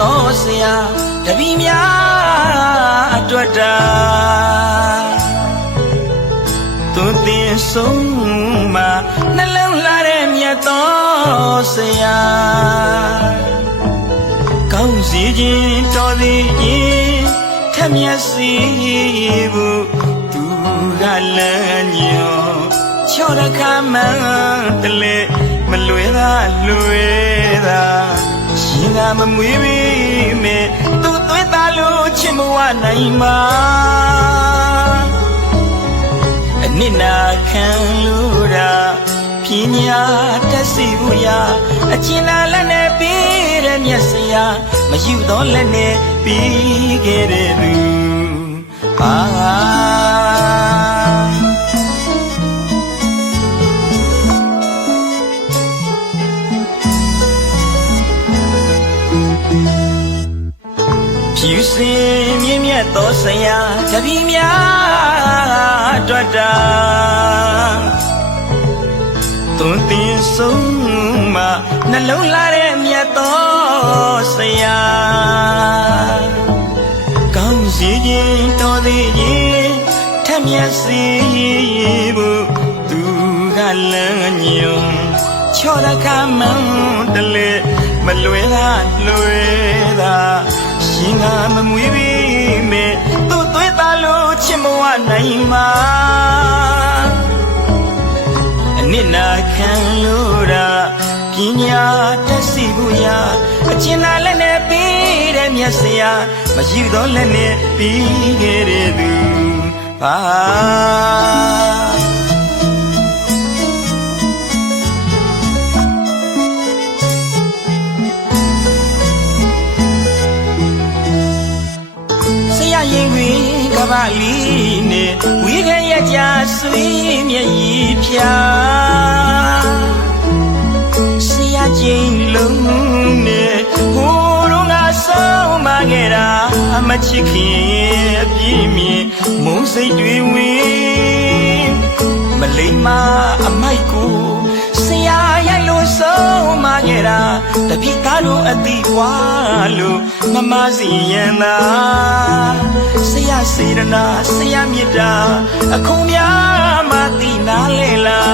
တော်ဆရာတပည့်များအတွက်တာသူတင်ဆုံးမှာနှလုံးလာတဲ့မြတ်တော်ဆရာကောင်းစီခြင်းတော်သည်ရင်ထမျက်စီဘူးသူကလမ်းညွန်ချောရခမန်းတလေမလွယ်တာလွယ်တာရှင်ကမမွေးပြီမဲ့သူသွေးသားလို့ချစ်မဝနိုင်ပါအနစ်နာခံလို့တာပညာတတ်စီဘူးရာအကျဉ်းလာလက်နဲ့ပြီးတဲ့မျက်စရာမယူတော့လက်နဲ့ပြီးခဲ့တဲ့သူဖြူစင်မြင့်မြတ်သောဆရာတပည့်များအတွက်တာသွန်သင်ဆုံးမှာနှလုံးလာတဲ့မြတ်သောဆရာကောင်းစီခြင်းတော်သည်ရင်ထမျက်စီဘူးသူကလမ်းညွန်ချောရခမန်းတလေမလွယ်တာလွယ်တာရှင်ကမမွေးပြီမဲ့သူ့သွေးသားလို့ချစ်မဝနိုင်ပါအနစ်နာခံလို့တာပညာတတ်စီဘူးရာအကျဉ်းလာလက်နဲ့ပြီးတဲ့မျက်စရာမယူတော့လက်နဲ့ပြီးခဲ့တဲ့သူရင်ခွေကပလီနဲ့ဝီခဲရကြဆွေးမျက်ရည်ဖြာဆရာချင်းလုံးနဲ့ဟိုတော့ငါဆုံးမခဲ့တာမချစ်ခင်အပြည့်မြင်မုန်းစိတ်တွေဝင်မလိမ္မာအမိုက်ကိုဆရာရိုက်လို့ဆုံးမခဲ့တာတပည့်သားတို့အတိပွားလို့မမစီရန်သာဆရာစေရနာဆရာမြတ်တာအခုများမသိနာလေလား